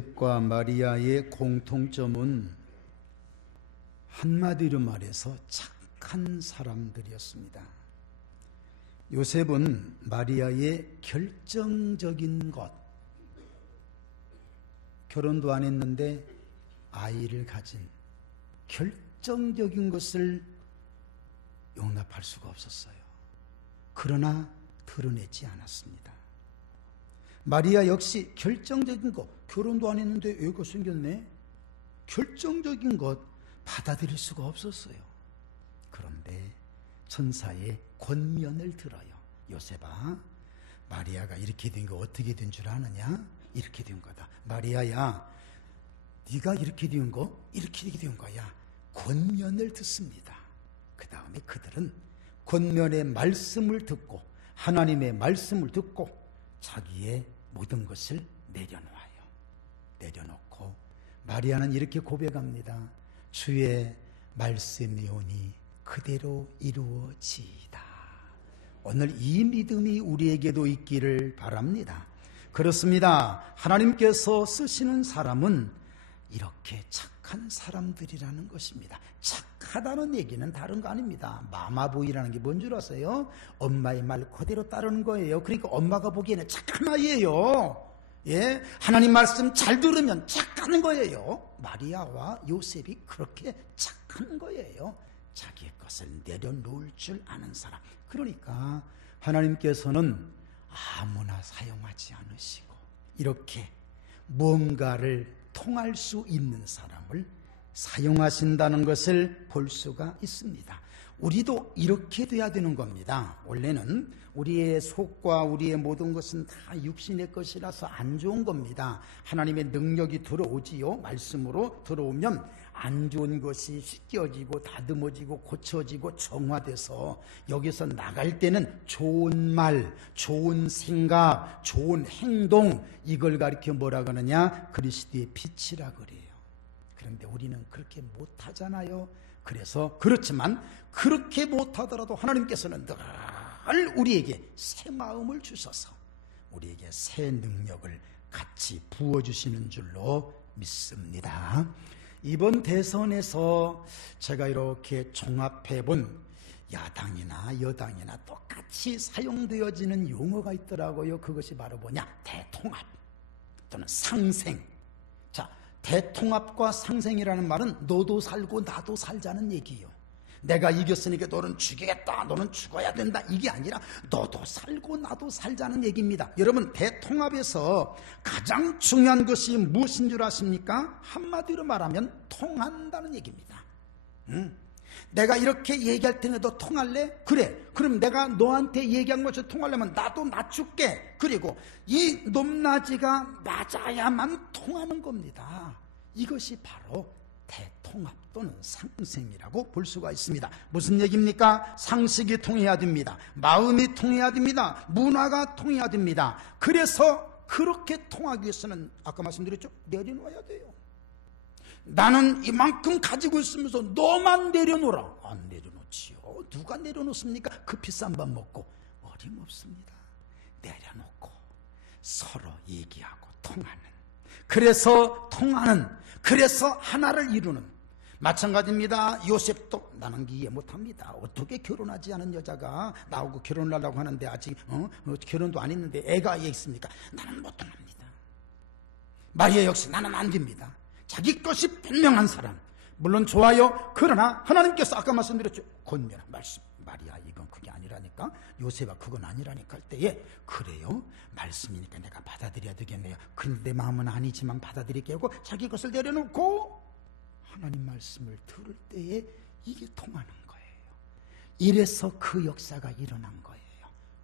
요셉과 마리아의 공통점은 한마디로 말해서 착한 사람들이었습니다. 요셉은 마리아의 결정적인 것, 결혼도 안 했는데 아이를 가진 결정적인 것을 용납할 수가 없었어요. 그러나 드러내지 않았습니다. 마리아 역시 결정적인 것, 결혼도 안 했는데 애가 생겼네, 결정적인 것 받아들일 수가 없었어요. 그런데 천사의 권면을 들어요. 요셉아, 마리아가 이렇게 된 거 어떻게 된 줄 아느냐? 이렇게 된 거다. 마리아야, 네가 이렇게 된 거 이렇게 된 거야. 권면을 듣습니다. 그 다음에 그들은 권면의 말씀을 듣고, 하나님의 말씀을 듣고 자기의 모든 것을 내려놓아요. 내려놓고 마리아는 이렇게 고백합니다. 주의 말씀이오니 그대로 이루어지이다. 오늘 이 믿음이 우리에게도 있기를 바랍니다. 그렇습니다. 하나님께서 쓰시는 사람은 이렇게 착한 사람들이라는 것입니다. 착하다는 얘기는 다른 거 아닙니다. 마마보이라는 게 뭔 줄 아세요? 엄마의 말 그대로 따르는 거예요. 그러니까 엄마가 보기에는 착한 아이예요. 예, 하나님 말씀 잘 들으면 착한 거예요. 마리아와 요셉이 그렇게 착한 거예요. 자기의 것을 내려놓을 줄 아는 사람. 그러니까 하나님께서는 아무나 사용하지 않으시고 이렇게 뭔가를 통할 수 있는 사람을 사용하신다는 것을 볼 수가 있습니다. 우리도 이렇게 돼야 되는 겁니다. 원래는 우리의 속과 우리의 모든 것은 다 육신의 것이라서 안 좋은 겁니다. 하나님의 능력이 들어오지요. 말씀으로 들어오면 안 좋은 것이 씻겨지고 다듬어지고 고쳐지고 정화돼서 여기서 나갈 때는 좋은 말, 좋은 생각, 좋은 행동, 이걸 가리켜 뭐라 그러느냐? 그리스도의 빛이라 그래요. 그런데 우리는 그렇게 못하잖아요. 그래서 그렇지만 그렇게 못하더라도 하나님께서는 늘 우리에게 새 마음을 주셔서 우리에게 새 능력을 같이 부어주시는 줄로 믿습니다. 이번 대선에서 제가 이렇게 종합해본 야당이나 여당이나 똑같이 사용되어지는 용어가 있더라고요. 그것이 바로 뭐냐? 대통합 또는 상생. 자, 대통합과 상생이라는 말은 너도 살고 나도 살자는 얘기예요. 내가 이겼으니까 너는 죽이겠다, 너는 죽어야 된다, 이게 아니라 너도 살고 나도 살자는 얘기입니다. 여러분, 대통합에서 가장 중요한 것이 무엇인 줄 아십니까? 한마디로 말하면 통한다는 얘기입니다. 내가 이렇게 얘기할 테니 너 통할래? 그래, 그럼 내가 너한테 얘기한 것을 통하려면 나도 낮출게. 그리고 이 높낮이가 맞아야만 통하는 겁니다. 이것이 바로 대통합 또는 상생이라고 볼 수가 있습니다. 무슨 얘기입니까? 상식이 통해야 됩니다. 마음이 통해야 됩니다. 문화가 통해야 됩니다. 그래서 그렇게 통하기 위해서는 아까 말씀드렸죠? 내려놓아야 돼요. 나는 이만큼 가지고 있으면서 너만 내려놓으라. 안 내려놓지요. 누가 내려놓습니까? 그 비싼 밥 먹고. 어림없습니다. 내려놓고 서로 얘기하고 통하는, 그래서 통하는, 그래서 하나를 이루는. 마찬가지입니다. 요셉도 나는 이해 못합니다. 어떻게 결혼하지 않은 여자가 나하고 결혼을 하려고 하는데 아직 결혼도 안 했는데 애가 있습니까? 나는 못 통합니다. 마리아 역시 나는 안 됩니다. 자기 것이 분명한 사람, 물론 좋아요. 그러나 하나님께서 아까 말씀드렸죠. 권면한 말씀. 마리아, 이건 그게 아니라니까. 요셉아, 그건 아니라니까 할 때에 그래요? 말씀이니까 내가 받아들여야 되겠네요. 근데 마음은 아니지만 받아들일게요 하고 자기 것을 내려놓고 하나님 말씀을 들을 때에 이게 통하는 거예요. 이래서 그 역사가 일어난 거예요.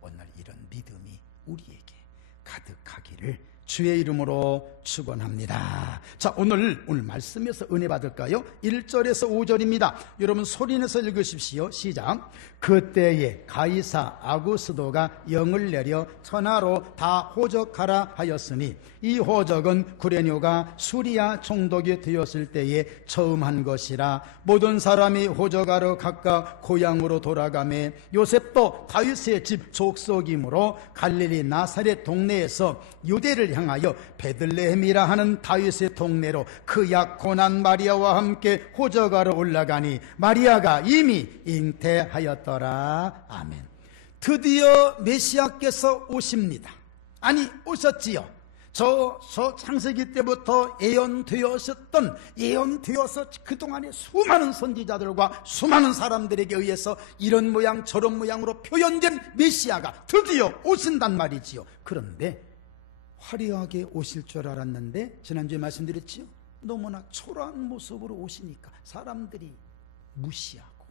오늘 이런 믿음이 우리에게 가득하기를 주의 이름으로 축원합니다. 자, 오늘 말씀에서 은혜 받을까요? 1절에서 5절입니다. 여러분 소리내서 읽으십시오. 시작. 그때에 가이사 아구스도가 영을 내려 천하로 다 호적하라 하였으니 이 호적은 구레뇨가 수리아 총독이 되었을 때에 처음 한 것이라. 모든 사람이 호적하러 각각 고향으로 돌아가매 요셉도 다윗의 집 족속이므로 갈릴리 나사렛 동네에서 유대를 향하여 베들레헴이라 하는 다윗의 동네로 그 약혼한 마리아와 함께 호적하러 올라가니 마리아가 이미 잉태하였더라. 아멘. 드디어 메시아께서 오십니다. 아니, 오셨지요. 저 창세기 때부터 예언되어서 그동안에 수많은 선지자들과 수많은 사람들에게 의해서 이런 모양 저런 모양으로 표현된 메시아가 드디어 오신단 말이지요. 그런데 화려하게 오실 줄 알았는데 지난주에 말씀드렸지요. 너무나 초라한 모습으로 오시니까 사람들이 무시하고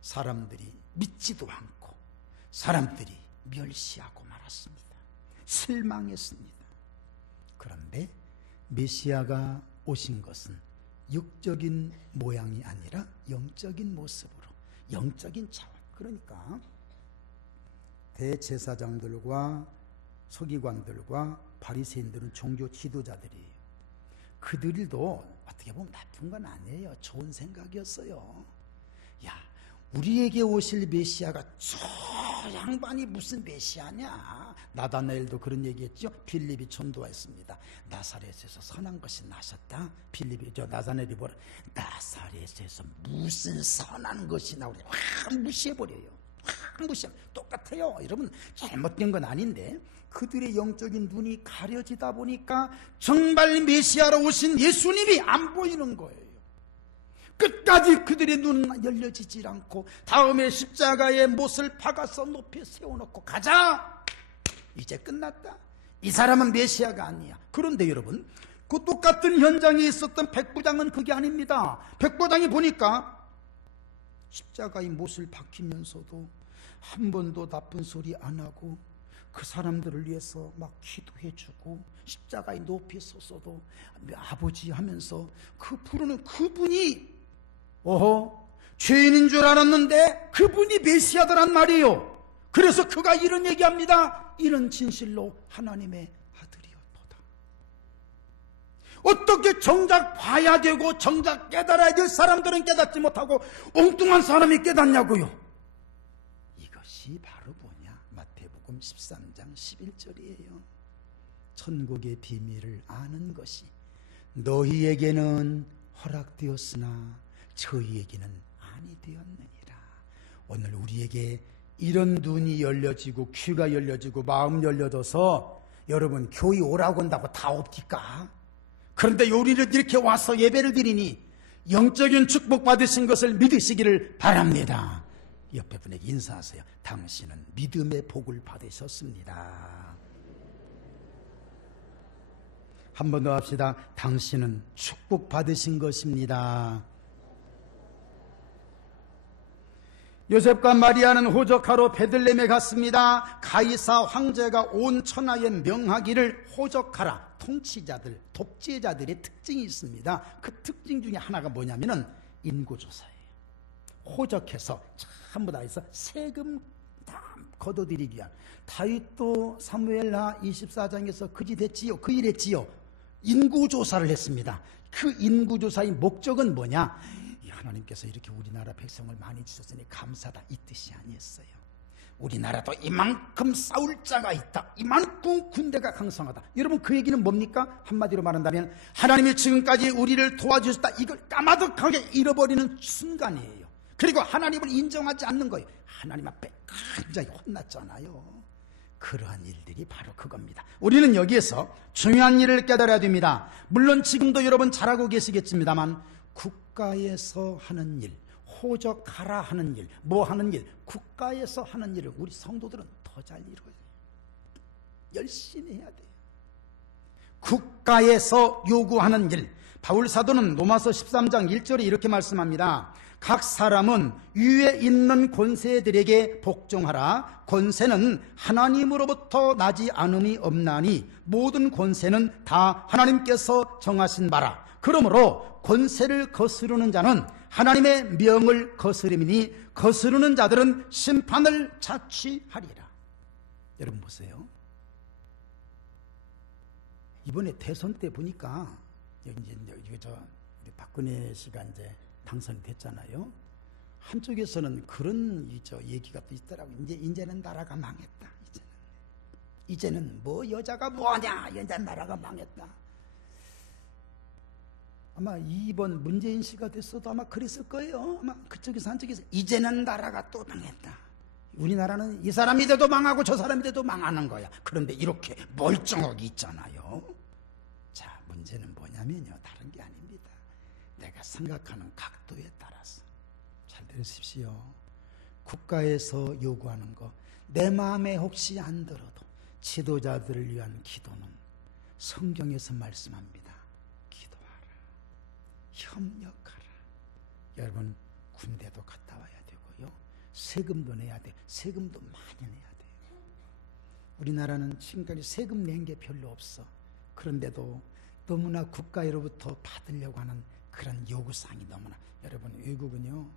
사람들이 믿지도 않고 사람들이 멸시하고 말았습니다. 실망했습니다. 그런데 메시아가 오신 것은 육적인 모양이 아니라 영적인 모습으로, 영적인 차원. 그러니까 대제사장들과 서기관들과 바리새인들은 종교 지도자들이에요. 그들도 어떻게 보면 나쁜 건 아니에요. 좋은 생각이었어요. 야, 우리에게 오실 메시아가 저 양반이 무슨 메시아냐. 나다나엘도 그런 얘기했죠. 빌립이 전도했습니다. 나사렛에서 선한 것이 나셨다. 나다나엘이 뭐라, 나사렛에서 무슨 선한 것이 나오래. 확 무시해버려요. 확 무시하면 똑같아요. 여러분, 잘못된 건 아닌데 그들의 영적인 눈이 가려지다 보니까 정말 메시아로 오신 예수님이 안 보이는 거예요. 끝까지 그들의 눈은 열려지질 않고 다음에 십자가에 못을 박아서 높이 세워놓고 가자! 이제 끝났다. 이 사람은 메시아가 아니야. 그런데 여러분, 그 똑같은 현장에 있었던 백부장은 그게 아닙니다. 백부장이 보니까 십자가에 못을 박히면서도 한 번도 나쁜 소리 안 하고 그 사람들을 위해서 막 기도해주고 십자가에 높이 섰어도 아버지 하면서 그 부르는 그분이 죄인인 줄 알았는데 그분이 메시아더란 말이에요. 그래서 그가 이런 얘기합니다. 이런 진실로 하나님의 아들이었도다. 어떻게 정작 봐야 되고 정작 깨달아야 될 사람들은 깨닫지 못하고 엉뚱한 사람이 깨닫냐고요. 이것이 바로 뭐냐, 마태복음 13장 11절이에요 천국의 비밀을 아는 것이 너희에게는 허락되었으나 저희에게는 아니 되었느니라. 오늘 우리에게 이런 눈이 열려지고 귀가 열려지고 마음 열려져서 여러분 교회 오라고 한다고 다 없디까? 그런데 우리는 이렇게 와서 예배를 드리니 영적인 축복 받으신 것을 믿으시기를 바랍니다. 옆에 분에게 인사하세요. 당신은 믿음의 복을 받으셨습니다. 한 번 더 합시다. 당신은 축복 받으신 것입니다. 요셉과 마리아는 호적하러 베들레헴에 갔습니다. 가이사 황제가 온 천하에 명하기를 호적하라. 통치자들, 독재자들의 특징이 있습니다. 그 특징 중에 하나가 뭐냐면은 인구조사예요. 호적해서 전부 다 해서 세금 다 걷어들이기 위한. 다윗도 사무엘하 24장에서 그짓했지요. 그 일했지요. 인구조사를 했습니다. 그 인구조사의 목적은 뭐냐? 하나님께서 이렇게 우리나라 백성을 많이 주셨으니 감사다, 이 뜻이 아니었어요. 우리나라도 이만큼 싸울 자가 있다, 이만큼 군대가 강성하다. 여러분, 그 얘기는 뭡니까? 한마디로 말한다면 하나님이 지금까지 우리를 도와주셨다, 이걸 까마득하게 잃어버리는 순간이에요. 그리고 하나님을 인정하지 않는 거예요. 하나님 앞에 굉장히 혼났잖아요. 그러한 일들이 바로 그겁니다. 우리는 여기에서 중요한 일을 깨달아야 됩니다. 물론 지금도 여러분 잘하고 계시겠습니다만 국가에서 하는 일, 호적하라 하는 일, 뭐 하는 일, 국가에서 하는 일을 우리 성도들은 더 잘 이루어야 돼요. 열심히 해야 돼요. 국가에서 요구하는 일, 바울 사도는 로마서 13장 1절에 이렇게 말씀합니다. 각 사람은 위에 있는 권세들에게 복종하라. 권세는 하나님으로부터 나지 않음이 없나니 모든 권세는 다 하나님께서 정하신 바라. 그러므로 권세를 거스르는 자는 하나님의 명을 거스름이니 거스르는 자들은 심판을 자취하리라. 여러분 보세요. 이번에 대선 때 보니까 이제 박근혜 씨가 이제 당선이 됐잖아요. 한쪽에서는 그런 얘기가 또 있더라고요. 이제는 나라가 망했다. 이제는 뭐 여자가 뭐하냐, 여자 나라가 망했다. 아마 이번 문재인 씨가 됐어도 아마 그랬을 거예요. 아마 그쪽에서 한쪽에서 이제는 나라가 또 망했다. 우리나라는 이 사람이 돼도 망하고 저 사람이 돼도 망하는 거야. 그런데 이렇게 멀쩡하게 있잖아요. 자, 문제는 뭐냐면요, 다른 게 아닙니다. 내가 생각하는 각도에 따라서. 잘 들으십시오. 국가에서 요구하는 거, 내 마음에 혹시 안 들어도 지도자들을 위한 기도는 성경에서 말씀합니다. 기도하라, 협력하라. 여러분, 군대도 갔다 와야 되고요, 세금도 내야 돼. 세금도 많이 내야 돼요. 우리나라는 지금까지 세금 낸 게 별로 없어. 그런데도 너무나 국가로부터 받으려고 하는 그런 요구사항이 너무나. 여러분, 외국은요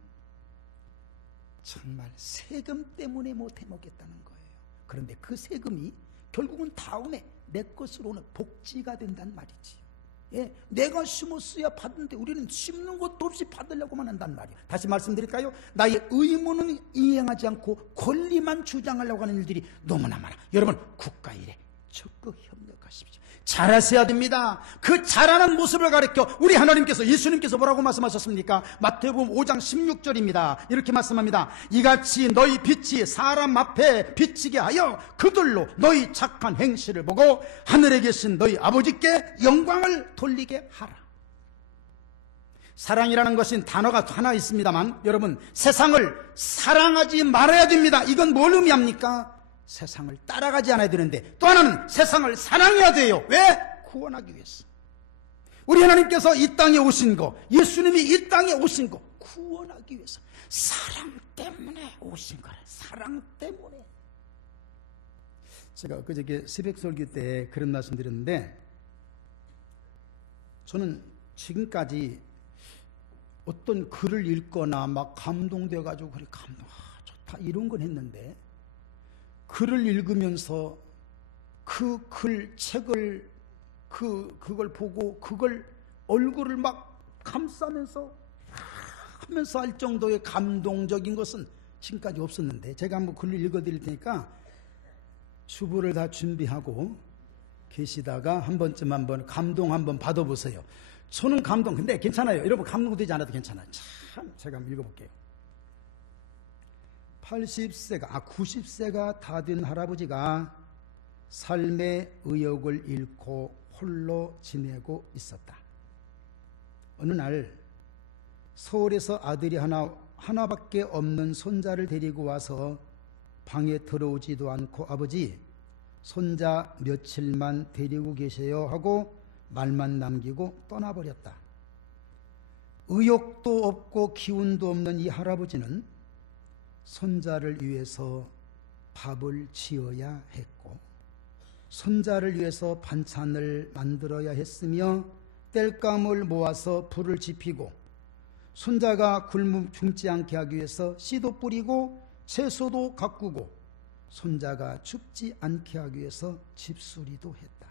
정말 세금 때문에 못 해먹겠다는 거예요. 그런데 그 세금이 결국은 다음에 내 것으로는 복지가 된단 말이지. 예, 내가 심었어야 받는데 우리는 심는 것도 없이 받으려고만 한단 말이에요. 다시 말씀드릴까요? 나의 의무는 이행하지 않고 권리만 주장하려고 하는 일들이 너무나 많아. 여러분, 국가 일에 적극 협력하십시오. 잘하셔야 됩니다. 그 잘하는 모습을 가르쳐 우리 하나님께서, 예수님께서 뭐라고 말씀하셨습니까? 마태복음 5장 16절입니다. 이렇게 말씀합니다. 이같이 너희 빛이 사람 앞에 비치게 하여 그들로 너희 착한 행실을 보고 하늘에 계신 너희 아버지께 영광을 돌리게 하라. 사랑이라는 것은 단어가 하나 있습니다만, 여러분, 세상을 사랑하지 말아야 됩니다. 이건 뭘 의미합니까? 세상을 따라가지 않아야 되는데, 또 하나는 세상을 사랑해야 돼요. 왜? 구원하기 위해서. 우리 하나님께서 이 땅에 오신 거, 예수님이 이 땅에 오신 거 구원하기 위해서, 사랑 때문에 오신 거라. 사랑 때문에. 제가 그저께 새벽 설교 때 그런 말씀 드렸는데, 저는 지금까지 어떤 글을 읽거나 막 감동돼가지고 그래, 좋다 이런 건 했는데, 글을 읽으면서 그 글, 책을, 그걸 보고 그걸 얼굴을 막 감싸면서 하면서 할 정도의 감동적인 것은 지금까지 없었는데, 제가 한번 글을 읽어드릴 테니까 주보를 다 준비하고 계시다가 한 번쯤 한번 감동 한번 받아보세요. 저는 감동, 근데 괜찮아요. 여러분, 감동되지 않아도 괜찮아요. 참, 제가 한번 읽어볼게요. 90세가 다 된 할아버지가 삶의 의욕을 잃고 홀로 지내고 있었다. 어느 날 서울에서 아들이 하나밖에 없는 손자를 데리고 와서 방에 들어오지도 않고, 아버지, 손자 며칠만 데리고 계세요 하고 말만 남기고 떠나버렸다. 의욕도 없고 기운도 없는 이 할아버지는 손자를 위해서 밥을 지어야 했고, 손자를 위해서 반찬을 만들어야 했으며, 땔감을 모아서 불을 지피고, 손자가 굶지 않게 하기 위해서 씨도 뿌리고 채소도 가꾸고, 손자가 춥지 않게 하기 위해서 집수리도 했다.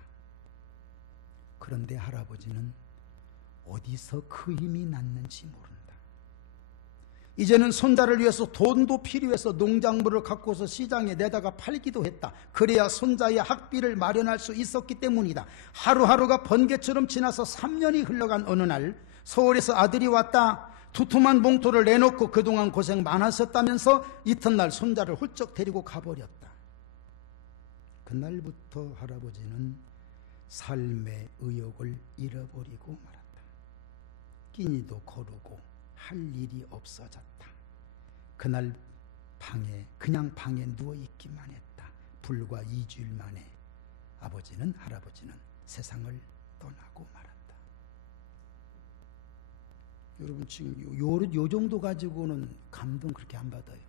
그런데 할아버지는 어디서 그 힘이 났는지 모른다. 이제는 손자를 위해서 돈도 필요해서 농작물을 갖고서 시장에 내다가 팔기도 했다. 그래야 손자의 학비를 마련할 수 있었기 때문이다. 하루하루가 번개처럼 지나서 3년이 흘러간 어느 날, 서울에서 아들이 왔다. 두툼한 봉투를 내놓고 그동안 고생 많았었다면서 이튿날 손자를 훌쩍 데리고 가버렸다. 그날부터 할아버지는 삶의 의욕을 잃어버리고 말았다. 끼니도 거르고 할 일이 없어졌다. 그날 그냥 방에 누워있기만 했다. 불과 2주일 만에 할아버지는 세상을 떠나고 말았다. 여러분, 지금 요 정도 가지고는 감동 그렇게 안 받아요.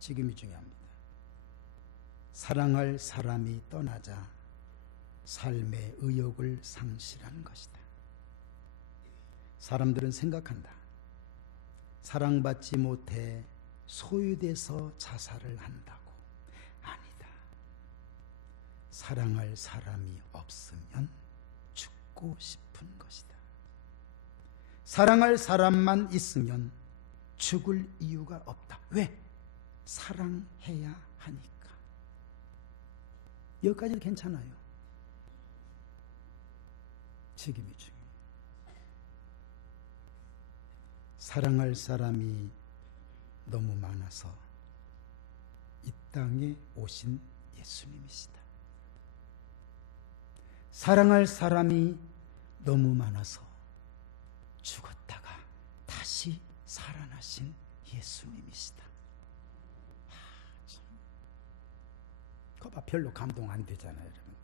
지금이 중요합니다. 사랑할 사람이 떠나자 삶의 의욕을 상실하는 것이다. 사람들은 생각한다. 사랑받지 못해 소유돼서 자살을 한다고. 아니다. 사랑할 사람이 없으면 죽고 싶은 것이다. 사랑할 사람만 있으면 죽을 이유가 없다. 왜? 사랑해야 하니까. 여기까지는 괜찮아요. 책임이 중요해요. 사랑할 사람이 너무 많아서 이 땅에 오신 예수님이시다. 사랑할 사람이 너무 많아서 죽었다가 다시 살아나신 예수님이시다. 그거 봐, 별로 감동 안 되잖아요, 여러분.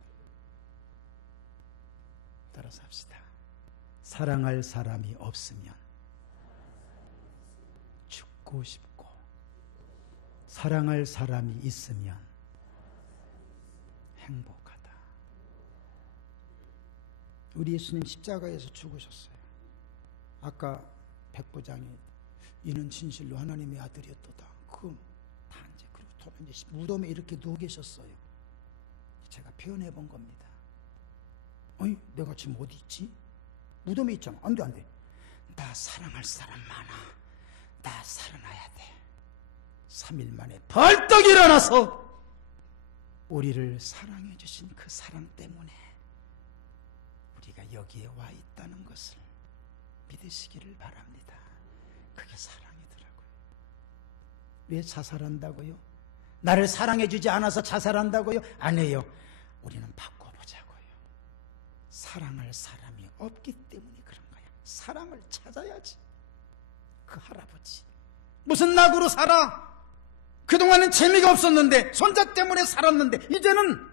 따라서 합시다. 사랑할 사람이 없으면 죽고 싶고, 사랑할 사람이 있으면 행복하다. 우리 예수님 십자가에서 죽으셨어요. 아까 백부장이 이는 진실로 하나님의 아들이었도다. 그건 다 이제 그리고 이제 무덤에 이렇게 누워 계셨어요. 제가 표현해 본 겁니다. 어이, 내가 지금 어디 있지? 무덤에 있잖아. 안 돼, 안 돼. 나 사랑할 사람 많아. 나 살아나야 돼. 3일 만에 벌떡 일어나서 우리를 사랑해 주신 그 사랑 때문에 우리가 여기에 와 있다는 것을 믿으시기를 바랍니다. 그게 사랑이더라고요. 왜 자살한다고요? 나를 사랑해 주지 않아서 자살한다고요? 아니에요. 우리는 바꿔보자고요. 사랑할 사람이 없기 때문에 그런 거야. 사랑을 찾아야지. 그 할아버지 무슨 낙으로 살아? 그동안은 재미가 없었는데, 손자 때문에 살았는데 이제는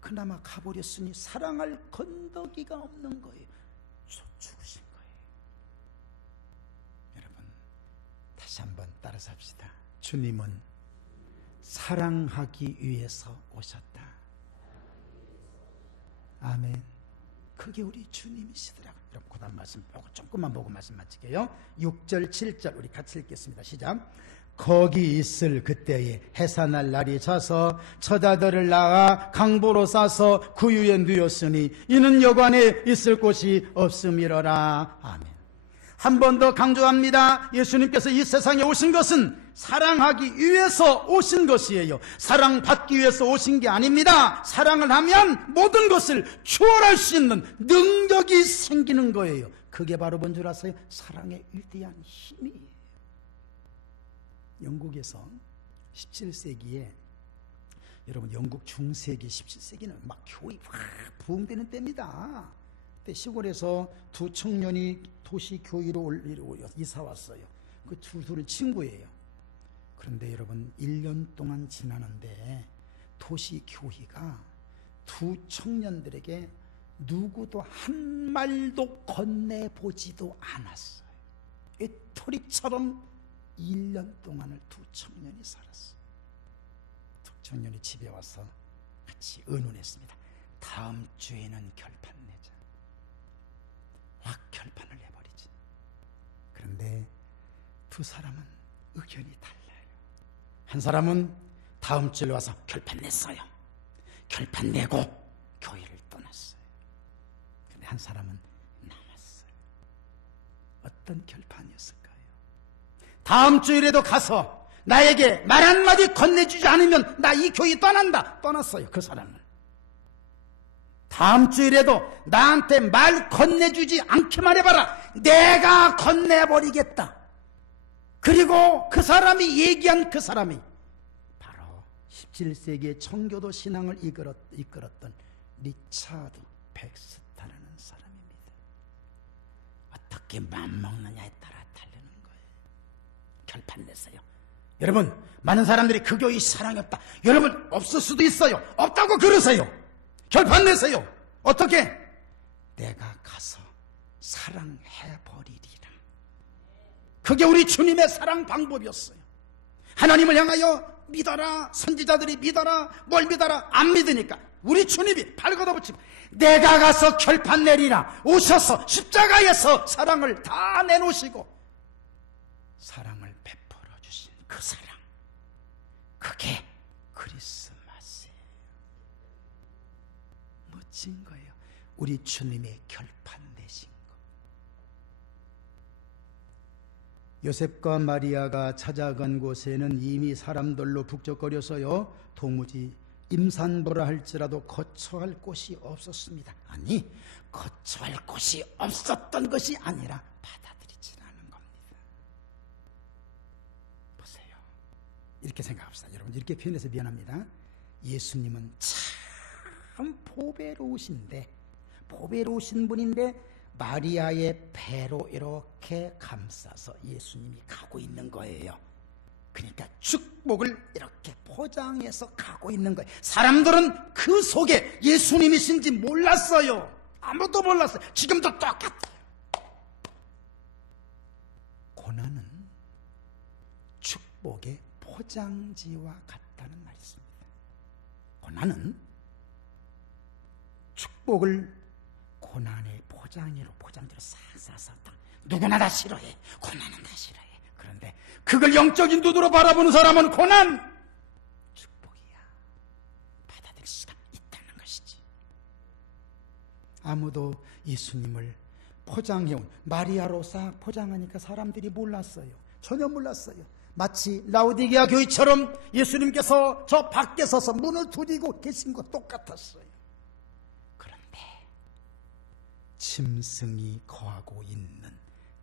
그나마 가버렸으니 사랑할 건더기가 없는 거예요. 죽으신 거예요. 여러분, 다시 한번 따라서 합시다. 주님은 사랑하기 위해서 오셨다. 아멘. 그게 우리 주님이시더라고요. 여러분, 그 다음 말씀 조금만 보고 말씀 마칠게요. 6절 7절 우리 같이 읽겠습니다. 시작. 거기 있을 그때에 해산할 날이 차서 처자들을 낳아 강보로 싸서 구유에 누였으니 이는 여관에 있을 곳이 없음이러라. 아멘. 한 번 더 강조합니다. 예수님께서 이 세상에 오신 것은 사랑하기 위해서 오신 것이에요. 사랑받기 위해서 오신 게 아닙니다. 사랑을 하면 모든 것을 추월할 수 있는 능력이 생기는 거예요. 그게 바로 뭔 줄 아세요? 사랑의 위대한 힘이에요. 영국에서 17세기에, 여러분 영국 중세기 17세기는 막 교회 확 부흥되는 때입니다. 그때 시골에서 두 청년이 도시 교회로 이사 왔어요. 그 둘은 친구예요. 그런데 여러분 1년 동안 지나는데 도시 교회가 두 청년들에게 누구도 한 말도 건네보지도 않았어요. 애토리처럼 1년 동안을 두 청년이 살았어요. 두 청년이 집에 와서 같이 의논했습니다. 다음 주에는 결판 내자. 확 결판을 내버리지. 그런데 두 사람은 의견이 달라요. 한 사람은 다음 주에 와서 결판 냈어요. 결판 내고 교회를 떠났어요. 그런데 한 사람은 남았어요. 어떤 결판이었을까요? 다음 주일에도 가서 나에게 말 한마디 건네주지 않으면 나 이 교회 떠난다. 떠났어요. 그 사람은. 다음 주일에도 나한테 말 건네주지 않기만 해봐라. 내가 건네버리겠다. 그리고 그 사람이 얘기한 그 사람이 바로 17세기의 청교도 신앙을 이끌었던 리차드 백스터라는 사람입니다. 어떻게 맘먹느냐에 따라 다르는 거예요. 결판 냈어요. 여러분, 많은 사람들이 그 교회 사랑이 없다. 여러분, 없을 수도 있어요. 없다고 그러세요. 결판 내세요. 어떻게? 내가 가서 사랑해버리리라. 그게 우리 주님의 사랑 방법이었어요. 하나님을 향하여 믿어라. 선지자들이 믿어라. 뭘 믿어라. 안 믿으니까 우리 주님이 발 걷어붙이고 내가 가서 결판 내리라. 오셔서 십자가에서 사랑을 다 내놓으시고 사랑을 베풀어 주신 그 사랑, 그게 크리스마스예요. 멋진 거예요. 우리 주님의 결판 내신 거. 요셉과 마리아가 찾아간 곳에는 이미 사람들로 북적거려서요 도무지 임산부라 할지라도 거처할 곳이 없었습니다. 아니, 거처할 곳이 없었던 것이 아니라 받아들이지 않은 겁니다. 보세요. 이렇게 생각합시다. 여러분, 이렇게 표현해서 미안합니다. 예수님은 참 보배로우신 분인데 마리아의 배로 이렇게 감싸서 예수님이 가고 있는 거예요. 그러니까 축복을 이렇게 포장해서 가고 있는 거예요. 사람들은 그 속에 예수님이신지 몰랐어요. 아무도 몰랐어요. 지금도 똑같아요. 고난은 축복의 포장지와 같다는 말이 있습니다. 고난은 축복을 고난의 포장지로 싹 누구나 다 싫어해. 고난은 다 싫어해. 그런데 그걸 영적인 눈으로 바라보는 사람은 고난 축복이야. 받아들일 수가 있다는 것이지. 아무도 예수님을 포장해온 마리아로 싹 포장하니까 사람들이 몰랐어요. 전혀 몰랐어요. 마치 라오디게아 교회처럼 예수님께서 저 밖에 서서 문을 두드리고 계신 것 똑같았어요. 그런데 짐승이 거하고 있는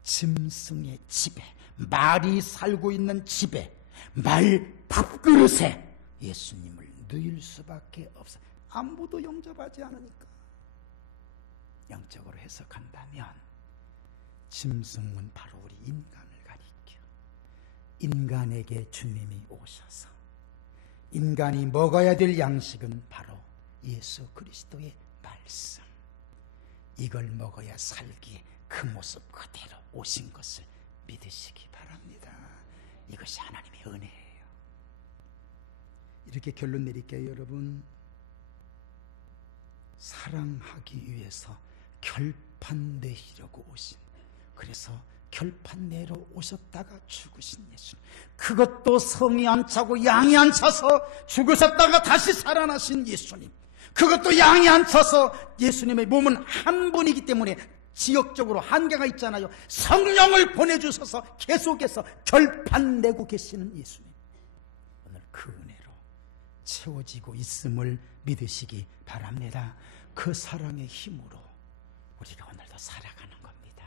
짐승의 집에, 말이 살고 있는 집에, 말 밥그릇에 예수님을 누일 수밖에 없어요. 아무도 영접하지 않으니까. 영적으로 해석한다면 짐승은 바로 우리 인간을 가리켜 인간에게 주님이 오셔서 인간이 먹어야 될 양식은 바로 예수 그리스도의 말씀, 이걸 먹어야 살기에 그 모습 그대로 오신 것을 믿으시기 바랍니다. 이것이 하나님의 은혜예요. 이렇게 결론 내릴게요. 여러분, 사랑하기 위해서 결판 내시려고 오신, 그래서 결판 내러 오셨다가 죽으신 예수님, 그것도 성이 안 차고 양이 안 차서 죽으셨다가 다시 살아나신 예수님, 그것도 양이 안 차서 예수님의 몸은 한 분이기 때문에 지역적으로 한계가 있잖아요. 성령을 보내주셔서 계속해서 결판 내고 계시는 예수님, 오늘 그 은혜로 채워지고 있음을 믿으시기 바랍니다. 그 사랑의 힘으로 우리가 오늘도 살아가는 겁니다.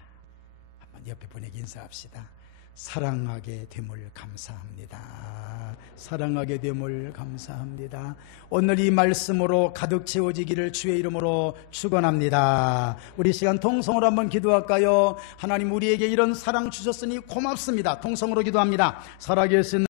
한번 옆에 분에게 인사합시다. 사랑하게 됨을 감사합니다. 사랑하게 됨을 감사합니다. 오늘 이 말씀으로 가득 채워지기를 주의 이름으로 축원합니다. 우리 시간 통성으로 한번 기도할까요? 하나님, 우리에게 이런 사랑 주셨으니 고맙습니다. 통성으로 기도합니다. 살아계신